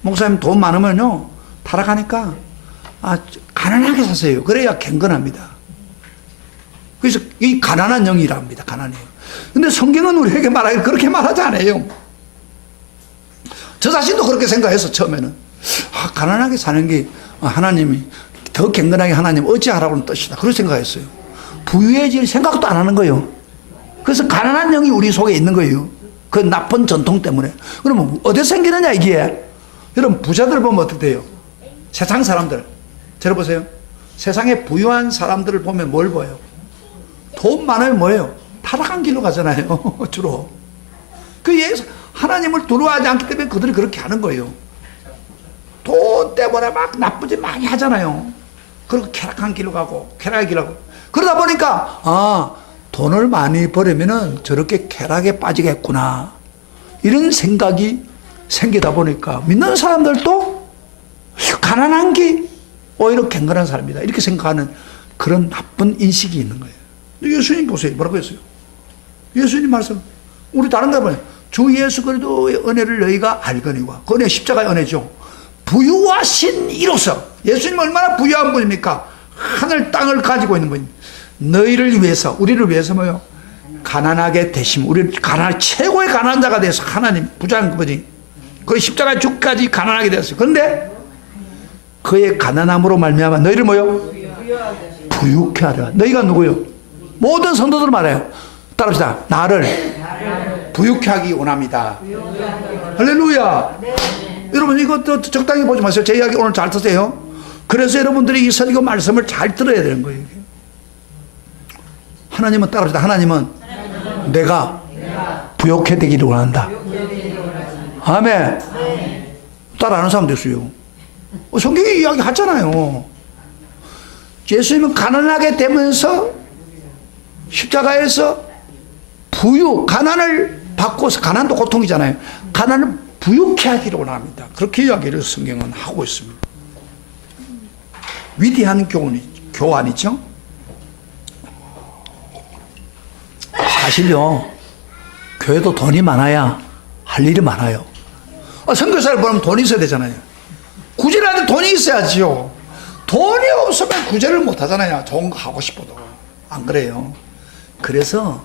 목사님 돈 많으면요, 타락하니까, 가난하게 사세요. 그래야 경건합니다. 그래서 이 가난한 영이라 합니다. 가난해요. 근데 성경은 우리에게 말하기 그렇게 말하지 않아요. 저 자신도 그렇게 생각해서 처음에는. 가난하게 사는 게 하나님이 더 경건하게 하나님 어찌하라고는 뜻이다. 그렇게 생각했어요. 부유해질 생각도 안 하는 거예요. 그래서 가난한 영이 우리 속에 있는 거예요. 그 나쁜 전통 때문에. 그러면 어디서 생기느냐 이게. 여러분 부자들 보면 어떻게 돼요? 세상 사람들. 들어보세요. 세상에 부유한 사람들을 보면 뭘 보여요? 돈 많으면 뭐예요? 타락한 길로 가잖아요. 주로. 그 예수 하나님을 두려워하지 않기 때문에 그들이 그렇게 하는 거예요. 돈 때문에 막 나쁘지 많이 하잖아요. 그리고 쾌락한 길로 가고 쾌락의 길로 가고. 그러다 보니까 돈을 많이 벌으면은 저렇게 쾌락에 빠지겠구나. 이런 생각이 생기다 보니까 믿는 사람들도 가난한 게 오히려 경건한 사람이다. 이렇게 생각하는 그런 나쁜 인식이 있는 거예요. 예수님 보세요. 뭐라고 했어요? 예수님 말씀. 우리 다른 데 보면 주 예수 그리스도의 은혜를 너희가 알거니와. 그 은혜 십자가의 은혜죠. 부유하신 이로써. 예수님 얼마나 부유한 분입니까? 하늘 땅을 가지고 있는 분입니다. 너희를 위해서, 우리를 위해서 뭐요? 가난하게 되심. 우리 최고의 가난한 자가 돼서 하나님 부자인 분이 그 십자가 죽까지 가난하게 되었어요. 그런데 그의 가난함으로 말미암아 너희를 뭐요? 부유케 하려. 너희가 누구요? 모든 성도들 말해요. 따라합시다. 나를 부유케 하기 원합니다. 할렐루야. 여러분 이것도 적당히 보지 마세요. 제 이야기 오늘 잘 드세요. 그래서 여러분들이 이 설교 말씀을 잘 들어야 되는 거예요. 하나님은 따라합시다. 하나님은 내가 부유케 되기를 원한다. 아멘. 따라하는 사람도 있어요. 성경이 이야기 하잖아요. 예수님은 가난하게 되면서 십자가에서 가난을 받고서, 가난도 고통이잖아요. 가난을 부유케 하기를 원합니다. 그렇게 이야기를 성경은 하고 있습니다. 위대한 교환이죠. 사실요, 교회도 돈이 많아야 할 일이 많아요. 선교사를 보면 돈이 있어야 되잖아요. 구제라는 돈이 있어야지요. 돈이 없으면 구제를 못 하잖아요. 좋은 거 하고 싶어도. 안 그래요? 그래서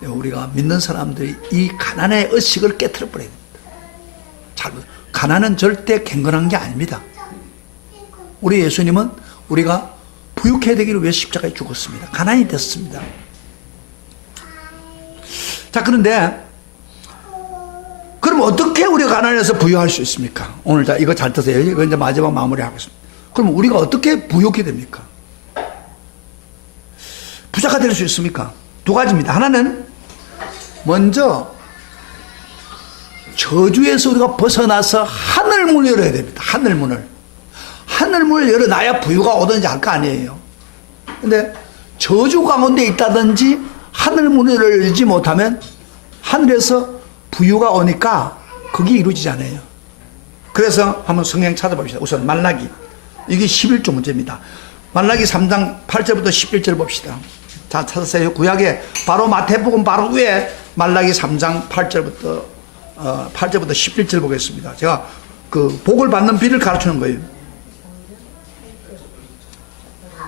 우리가 믿는 사람들이 이 가난의 의식을 깨트려 버려야 됩니다. 가난은 절대 경건한 게 아닙니다. 우리 예수님은 우리가 부유케 되기를 위해 십자가에 죽었습니다. 가난이 됐습니다. 자, 그런데 그럼 어떻게 우리가 가난해서 부유할 수 있습니까? 오늘 자 이거 잘 드세요. 이거 이제 마지막 마무리하겠습니다. 그럼 우리가 어떻게 부유케 됩니까? 부자가 될 수 있습니까? 두 가지입니다. 하나는 먼저 저주에서 우리가 벗어나서 하늘문을 열어야 됩니다. 하늘문을 열어놔야 부유가 오든지 할 거 아니에요. 근데 저주 가운데 있다든지 하늘문을 열지 못하면 하늘에서 부유가 오니까 그게 이루어지지 않아요. 그래서 한번 성경 찾아봅시다. 우선 말라기. 이게 11조 문제입니다. 말라기 3장 8절부터 11절 봅시다. 자, 찾으세요. 구약에 바로 마태복음 바로 위에 말라기 3장 8절부터 11절 보겠습니다. 제가 그 복을 받는 비를 가르치는 거예요.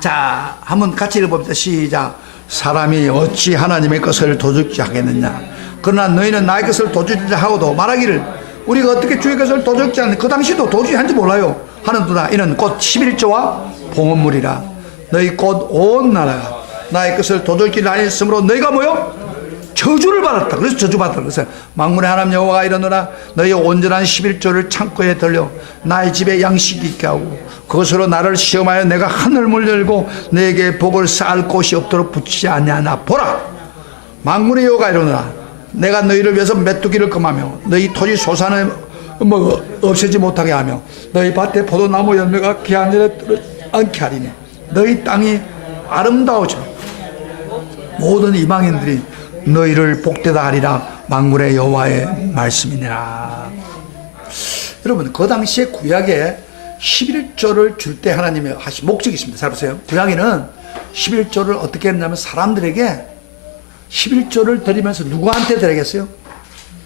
자, 한번 같이 읽어봅시다. 시작. 사람이 어찌 하나님의 것을 도둑질 하겠느냐. 그러나 너희는 나의 것을 도둑질 하고도 말하기를 우리가 어떻게 주의 것을 도둑질 하는지 그 당시도 도둑질한지 몰라요. 하는도다. 이는 곧 11조와 봉헌물이라. 너희 곧 온 나라가 나의 것을 도둑질 하였으므로 너희가 뭐요? 저주를 받았다. 그래서 저주받았다. 그래서 만군의 하나님 여호와가 이러노라. 너희 온전한 11조를 창고에 들려 나의 집에 양식이 있게 하고 그것으로 나를 시험하여 내가 하늘문을 열고 너에게 복을 쌓을 곳이 없도록 붙이지 아니하나 보라. 만군의 여호와가 이러노라. 내가 너희를 위해서 메뚜기를 금하며 너희 토지 소산을 없애지 못하게 하며 너희 밭에 포도나무 열매가 기한절에 떨어지지 않게 하리니 너희 땅이 아름다워져 모든 이방인들이 너희를 복되다 하리라. 만군의 여호와의 말씀이니라. 여러분, 그 당시에 구약에 11조를 줄 때 하나님의 하신 목적이 있습니다. 잘 보세요. 구약에는 11조를 어떻게 했냐면 사람들에게 11조를 드리면서 누구한테 드리겠어요?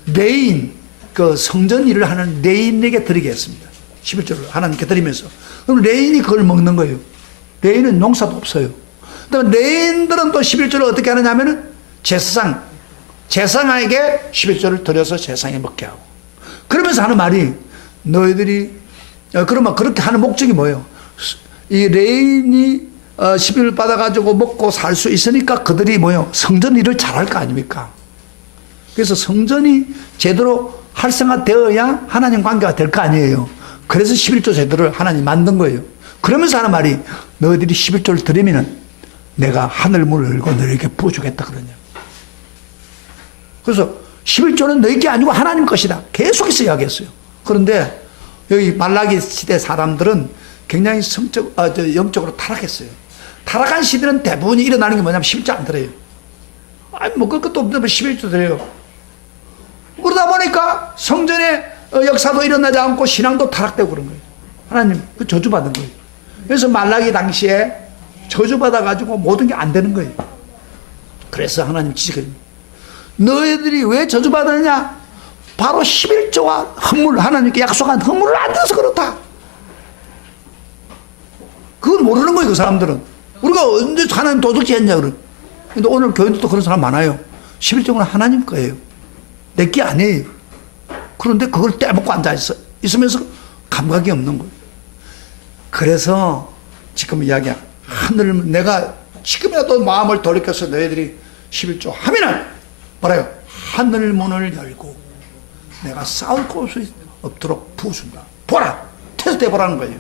레인, 그 성전 일을 하는 레인에게 드리게 했습니다. 11조를 하나님께 드리면서. 그럼 레인이 그걸 먹는 거예요. 레인은 농사도 없어요. 그다음에 레인들은 또 11조를 어떻게 하느냐 하면은 제사장에게 11조를 드려서 제사장에 먹게 하고. 그러면서 하는 말이 너희들이 그러면 그렇게 하는 목적이 뭐예요? 이 레인이 11을 받아가지고 먹고 살 수 있으니까 그들이 뭐예요? 성전 일을 잘할 거 아닙니까? 그래서 성전이 제대로 활성화되어야 하나님 관계가 될 거 아니에요. 그래서 11조 제도를 하나님 만든 거예요. 그러면서 하는 말이 너희들이 11조를 드리면은 내가 하늘문을 열고 너희에게 부어주겠다 그러냐. 그래서 11조는 너희 게 아니고 하나님 것이다. 계속해서 이야기했어요. 그런데 여기 말라기 시대 사람들은 굉장히 영적으로 타락했어요. 타락한 시대는 대부분이 일어나는 게 뭐냐면 11조 안 드려요. 아니 뭐 그럴 것도 없는데 11조 드려요. 그러다 보니까 성전의 역사도 일어나지 않고 신앙도 타락되고 그런 거예요. 하나님 그 저주받은 거예요. 그래서 말라기 당시에 저주받아가지고 모든 게 안 되는 거예요. 그래서 하나님 지적합니다. 너희들이 왜 저주받았느냐? 바로 11조와 헌물, 하나님께 약속한 헌물을 안 들어서 그렇다. 그건 모르는 거예요, 그 사람들은. 우리가 언제 하나님 도둑질 했냐, 그래. 근데 오늘 교회도 그런 사람 많아요. 11조는 하나님 거예요. 내 게 아니에요. 그런데 그걸 떼먹고 있으면서 감각이 없는 거예요. 그래서 지금 이야기야. 내가 지금이라도 마음을 돌이켜서 너희들이 11조 하면은 뭐래요? 하늘문을 열고 내가 싸울 곳이 없도록 부어준다. 보라! 테스트해 보라는 거예요.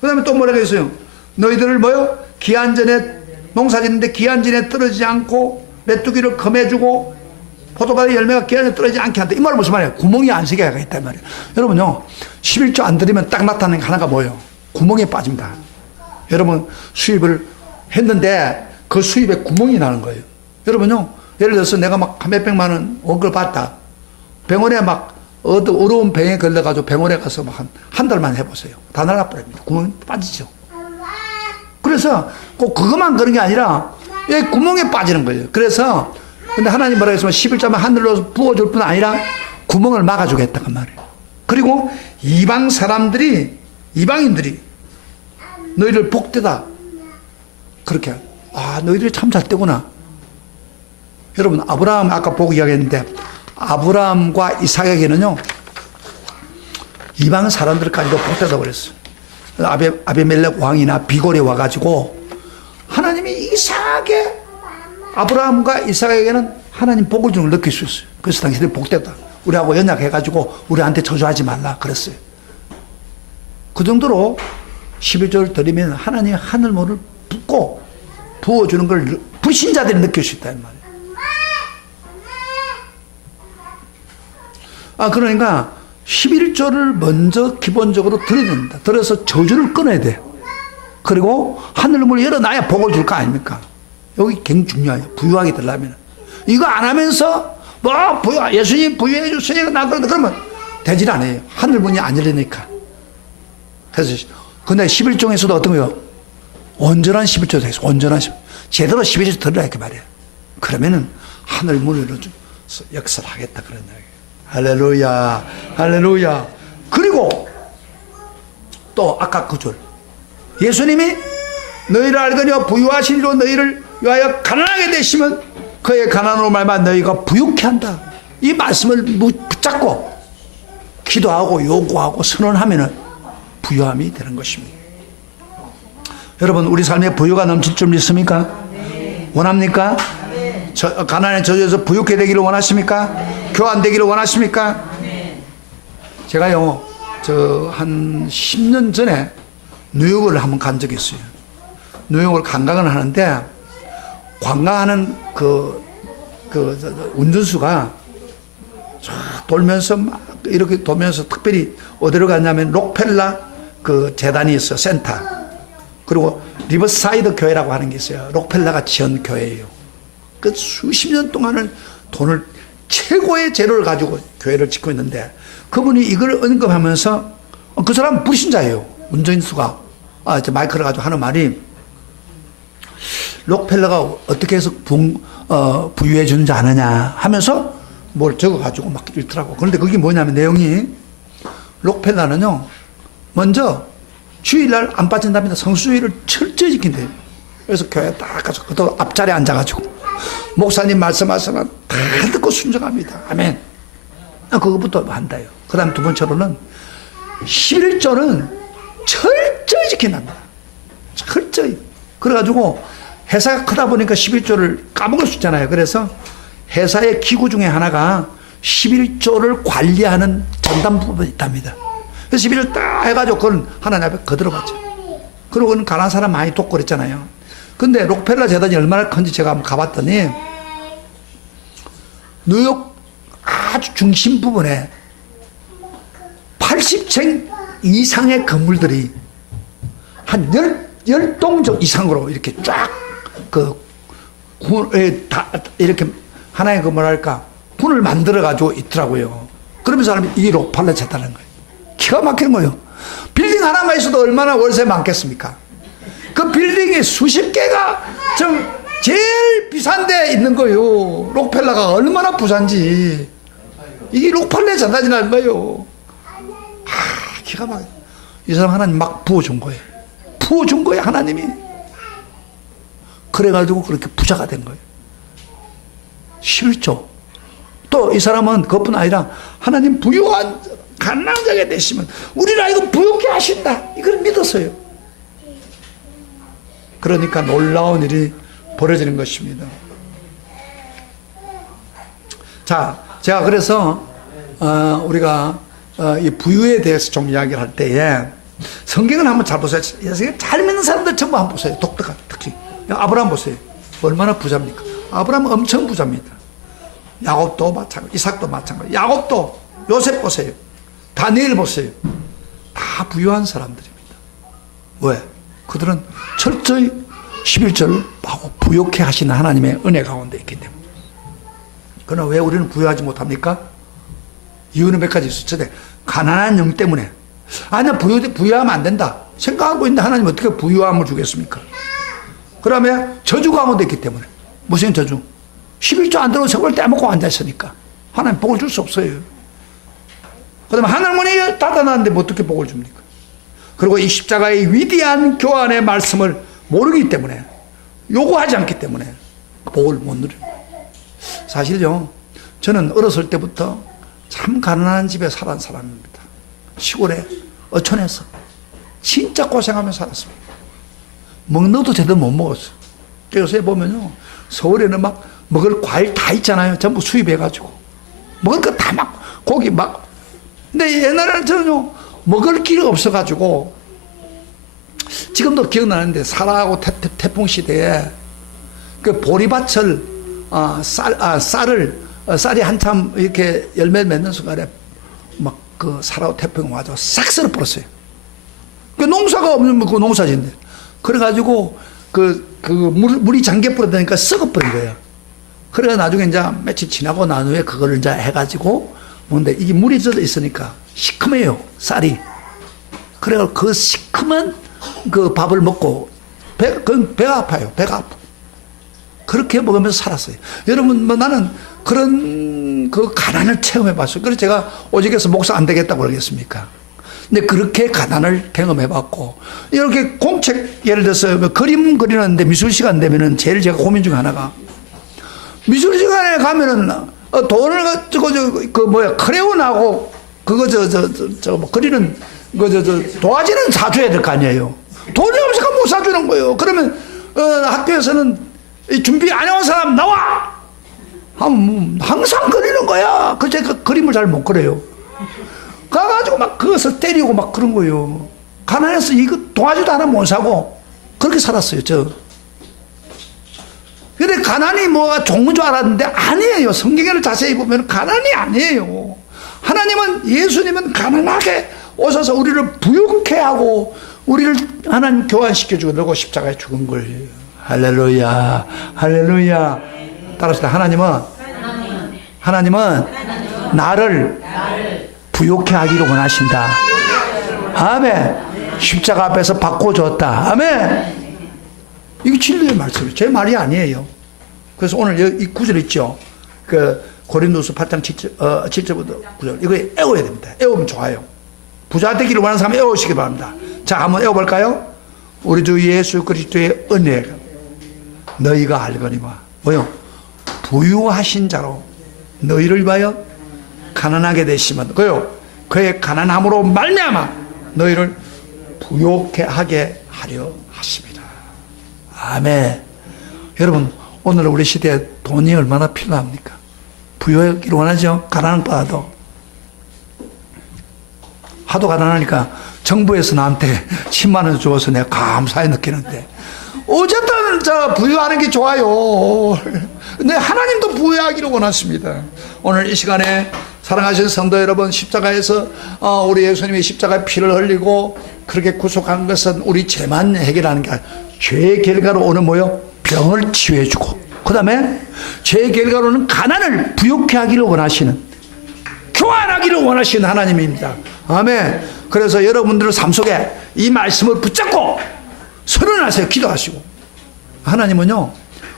그 다음에 또 뭐라고 했어요? 너희들을 뭐요? 기한전에 농사 짓는데 기한전에 떨어지지 않고 메뚜기를 검해주고 포도밭의 열매가 기한전에 떨어지지 않게 한다. 이 말은 무슨 말이에요? 구멍이 안식에가 있단 말이에요. 여러분요, 11조 안 드리면 딱 나타나는 게 하나가 뭐예요? 구멍에 빠집니다. 여러분 수입을 했는데 그 수입에 구멍이 나는 거예요. 여러분요, 예를 들어서 내가 막 몇백만 원 원금을 받다. 병원에 막 어려운 병에 걸려가지고 병원에 가서 막 한 달만 해보세요. 다 날아버립니다. 구멍이 빠지죠. 그래서 꼭 그것만 그런 게 아니라 구멍에 빠지는 거예요. 그래서 근데 하나님 뭐라 했으면 11조만 하늘로 부어줄 뿐 아니라 구멍을 막아주겠다 그 말이에요. 그리고 이방인들이 너희를 복되다 그렇게 너희들이 참 잘 되구나. 여러분 아브라함 아까 보고 이야기했는데 아브라함과 이삭에게는요 이방 사람들까지도 복되다 그랬어요. 아비멜렉 왕이나 비골이 와가지고 하나님이 이삭에 아브라함과 이삭에게는 하나님 복을 주는 걸 느낄 수 있어요. 그래서 당신들이 복되다. 우리하고 연약해가지고 우리한테 저주하지 말라 그랬어요. 그 정도로 11조를 드리면 하나님이 하늘문을 붓고 부어주는 걸 불신자들이 느낄 수 있다는 말이에요. 그러니까 11조를 먼저 기본적으로 드려야 됩니다. 들어서 저주를 끊어야 돼요. 그리고 하늘문을 열어놔야 복을 줄 거 아닙니까? 여기 굉장히 중요해요. 부유하게 되려면. 이거 안 하면서 예수님 부유해 주세요. 그러면 되질 않아요. 하늘문이 안 열리니까. 그래서 근데 11조에서도 어떤 거요? 온전한 11조 되겠어. 온전한 11조. 제대로 11조 들으라 이렇게 말이에요. 그러면은 하늘 문을 열어줘서 역사를 하겠다 그런 이야기예요. 할렐루야, 할렐루야. 그리고 또 아까 그 줄, 예수님이 너희를 알거니와 부유하신 이로 너희를 위하여 가난하게 되시면 그의 가난으로 말미암아 너희가 부유케 한다. 이 말씀을 붙잡고 기도하고 요구하고 선언하면은 부유함이 되는 것입니다. 여러분, 우리 삶에 부유가 넘칠 줄 믿습니까? 원합니까? 가난의 저주에서 부유케 되기를 원하십니까? 교환되기를 원하십니까? 제가요, 한 10년 전에 뉴욕을 한번 간 적이 있어요. 뉴욕을 관광을 하는데, 관광하는 운전수가 쫙 돌면서 막 이렇게 돌면서 특별히 어디로 갔냐면 록펠라 재단이 있어요. 센터. 그리고 리버사이드 교회라고 하는 게 있어요. 록펠라가 지은 교회예요. 그 수십 년 동안은 돈을 최고의 재료를 가지고 교회를 짓고 있는데, 그분이 이걸 언급하면서 그 사람 불신자예요. 운전수가 마이크를 가지고 하는 말이, 록펠러가 어떻게 해서 부유해 주는지 아느냐 하면서 뭘 적어가지고 막 읽더라고. 그런데 그게 뭐냐면 내용이, 록펠러는요, 먼저 주일날 안 빠진답니다. 성수주의를 철저히 지킨대요. 그래서 교회에 딱 가서 또 앞자리에 앉아가지고 목사님 말씀하시면 다 듣고 순종합니다. 아멘. 그것부터 한다요. 그 다음 두 번째로는 11조는 철저히 지킨답니다. 철저히. 그래가지고 회사가 크다 보니까 11조를 까먹을 수 있잖아요. 그래서 회사의 기구 중에 하나가 11조를 관리하는 전담부가 있답니다. 그래서 11조 딱 해가지고 그건 하나님 앞에 거들어봤죠. 그리고 그건 가난한 사람 많이 돕고 그랬잖아요. 근데 록펠러 재단이 얼마나 큰지 제가 한번 가봤더니, 뉴욕 아주 중심 부분에 80층 이상의 건물들이 한 10동 이상으로 이렇게 쫙 이렇게 하나의 군을 만들어가지고 있더라고요. 그러면서 사람이 이 록펠러 재단인 거예요. 기가 막히는 거예요. 빌딩 하나만 있어도 얼마나 월세 많겠습니까? 그 빌딩이 수십 개가 제일 비싼 데 있는 거예요. 록펠러가 얼마나 부산지. 이게 록펠러 재단이라는 거예요. 기가 막혀. 이 사람 하나님 막 부어준 거예요. 부어준 거예요, 하나님이. 그래가지고 그렇게 부자가 된 거예요. 11조. 또 이 사람은 그것뿐 아니라 하나님 부유한 가난한 자가 되시면 우리를 이거 부유케 하신다. 이걸 믿었어요. 그러니까 놀라운 일이 벌어지는 것입니다. 자, 제가 그래서 우리가 이 부유에 대해서 좀 이야기를 할 때에 성경을 한번 잘 보세요. 잘 믿는 사람들 전부 한번 보세요. 독특한 특히 아브라함 보세요. 얼마나 부자입니까? 아브라함은 엄청 부자입니다. 야곱도 마찬가지, 이삭도 마찬가지, 야곱도, 요셉 보세요. 다니엘 보세요. 다 부유한 사람들입니다. 왜? 그들은 철저히 11절을 하고 부유케 하시는 하나님의 은혜 가운데 있기 때문에. 그러나 왜 우리는 부유하지 못합니까? 이유는 몇 가지 있어요. 첫째, 가난한 영 때문에. 아니야, 부유하면 안 된다 생각하고 있는데 하나님 어떻게 부유함을 주겠습니까? 그 다음에 저주 가운데 있기 때문에. 무슨 저주? 11조 안 들어오고 저걸 떼먹고 앉아있으니까 하나님 복을 줄 수 없어요. 그 다음에 하늘문이 닫아놨는데 뭐 어떻게 복을 줍니까? 그리고 이 십자가의 위대한 교환의 말씀을 모르기 때문에, 요구하지 않기 때문에 복을 못 누립니다. 사실요, 저는 어렸을 때부터 참 가난한 집에 살았던 사람입니다. 시골에 어촌에서 진짜 고생하며 살았습니다. 먹는 것도 제대로 못 먹었어요. 요새 보면요, 서울에는 막 먹을 과일 다 있잖아요. 전부 수입해가지고 먹을 거 다 막 고기 막. 근데 옛날에는 저는요, 먹을 길이 없어가지고, 지금도 기억나는데 사라하고 태풍 시대에 그 보리밭을 쌀이 한참 이렇게 열매 맺는 순간에 막 그 사라하고 태풍이 와서 싹 썰어버렸어요. 그 농사가 없는 그 농사진데. 그래가지고 물이 잠겨 버리니까 썩어버린 거예요. 그래가 나중에 이제 며칠 지나고 난 후에 그걸 이제 해가지고 뭔데 이게 물이 젖어 있으니까 시큼해요, 쌀이. 그래가 그 시큼한 그 밥을 먹고 그건 배가 아파요. 배가 아파. 그렇게 먹으면서 살았어요. 여러분, 나는 그런 그 가난을 체험해 봤어요. 그래서 제가 오직에서 목사 안 되겠다고 그러겠습니까? 근데 그렇게 가난을 경험해 봤고, 이렇게 공책, 예를 들어서 그림 그리는데 미술 시간 되면은 제일 제가 고민 중 하나가, 미술 시간에 가면은 돈을 크레용하고 그거 뭐 그리는 도화지는 사줘야 될 거 아니에요. 돈이 없으니까 못 사주는 거예요. 그러면 학교에서는 준비 안 해온 사람 나와! 항상 그리는 거야. 그래서 제가 그림을 잘 못 그려요. 가가지고 막 그것을 때리고 막 그런 거예요. 가난해서 이거 도화지도 하나 못 사고 그렇게 살았어요, 저. 근데 가난이 뭐가 좋은 줄 알았는데 아니에요. 성경을 자세히 보면 가난이 아니에요. 하나님은, 예수님은 가난하게 오셔서 우리를 부유케 하고 우리를 하나님 교환시켜 주려고 십자가에 죽은 거예요. 할렐루야, 할렐루야. 따라서 하나님은 나를 부유케 하기를 원하신다. 아멘. 십자가 앞에서 바꿔줬다. 아멘. 이게 진리의 말씀이에요. 제 말이 아니에요. 그래서 오늘 이 구절 있죠. 그 고린도서 8장 7절부터 9절. 이거 애워야 됩니다. 애우면 좋아요. 부자 되기를 원하는 사람 애우시기 바랍니다. 자, 한번 애워볼까요? 우리 주 예수 그리스도의 은혜가 너희가 알거니와 뭐요? 부유하신 자로 너희를 위하여 가난하게 되시면 그의 가난함으로 말미암아 너희를 부유케 하게 하려 하십니다. 아멘. 여러분, 오늘 우리 시대에 돈이 얼마나 필요합니까? 부유하기를 원하죠? 가난하도. 하도 가난하니까 정부에서 나한테 10만 원 주어서 내가 감사히 느끼는데, 어쨌든 부유하는 게 좋아요. 근데 하나님도 부유하기를 원하십니다. 오늘 이 시간에 사랑하신 성도 여러분, 십자가에서 우리 예수님이 십자가에 피를 흘리고 그렇게 구속한 것은 우리 죄만 해결하는 게 아니라 죄의 결과로 오는 뭐요? 병을 치유해주고, 그 다음에 죄의 결과로는 가난을 부유케 하기를 원하시는, 교환하기를 원하시는 하나님입니다. 아멘. 그래서 여러분들의 삶 속에 이 말씀을 붙잡고 선언하세요. 기도하시고. 하나님은요,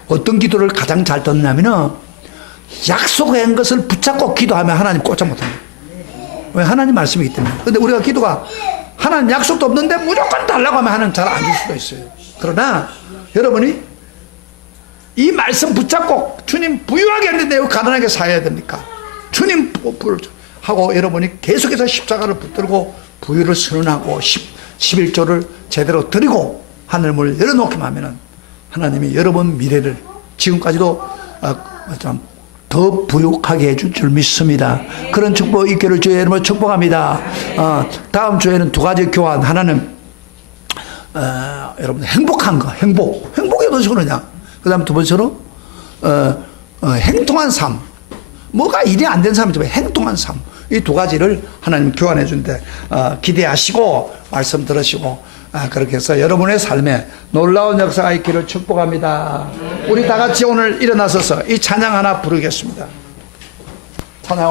어떤 기도를 가장 잘 듣냐면은 약속한 것을 붙잡고 기도하면 하나님 꽂아 못합니다. 왜? 하나님 말씀이기 때문에. 근데 우리가 기도가 하나님 약속도 없는데 무조건 달라고 하면 하나님 잘 안 줄 수가 있어요. 그러나 여러분이 이 말씀 붙잡고, 주님 부유하게 했는데 왜 가난하게 살아야 됩니까? 주님 부를 하고 여러분이 계속해서 십자가를 붙들고 부유를 선언하고 11조를 제대로 드리고 하늘문을 열어놓기만 하면은 하나님이 여러분 미래를 지금까지도 더 부유하게 해줄 줄 믿습니다. 그런 축복 있기를 주의 이름으로 축복합니다. 다음 주에는 두 가지 교환. 하나는 여러분 행복한 거, 행복이 어디서 그러냐. 그 다음 두 번째로 행통한 삶. 뭐가 일이 안 된 사람이지만 행동한 삶, 이 두 가지를 하나님 교환해 준대. 기대하시고 말씀 들으시고 그렇게 해서 여러분의 삶에 놀라운 역사가 있기를 축복합니다. 우리 다 같이 오늘 일어나서서 이 찬양 하나 부르겠습니다. 찬양